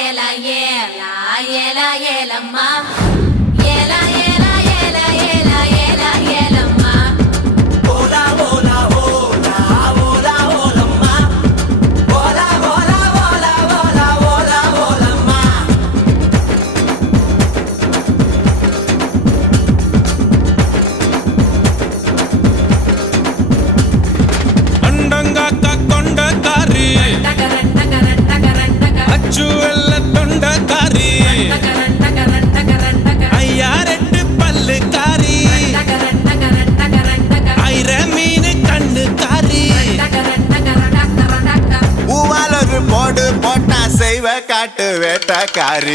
ஏலா ஏலா ஏலா ஏலம்மா ஏலா ஏலா ஏலா ஏலா ஏலா ஏலம்மா ஓலா ஓலா ஓலா ஓலா ஓலம்மா ஓலா ஓலா ஓலா ஓலா ஓலா ஓலம்மா அண்டங்காக்கா கொண்டக்காரி அச்சு வெள்ள தொண்டக்காரி ஐயா ரெண்டு பல்லுக்காரி ஐர மீன் கண்ணுக்காரி பூவால் ஒரு போடு போட்டா செய்வ காட்டு வேட்டக்காரி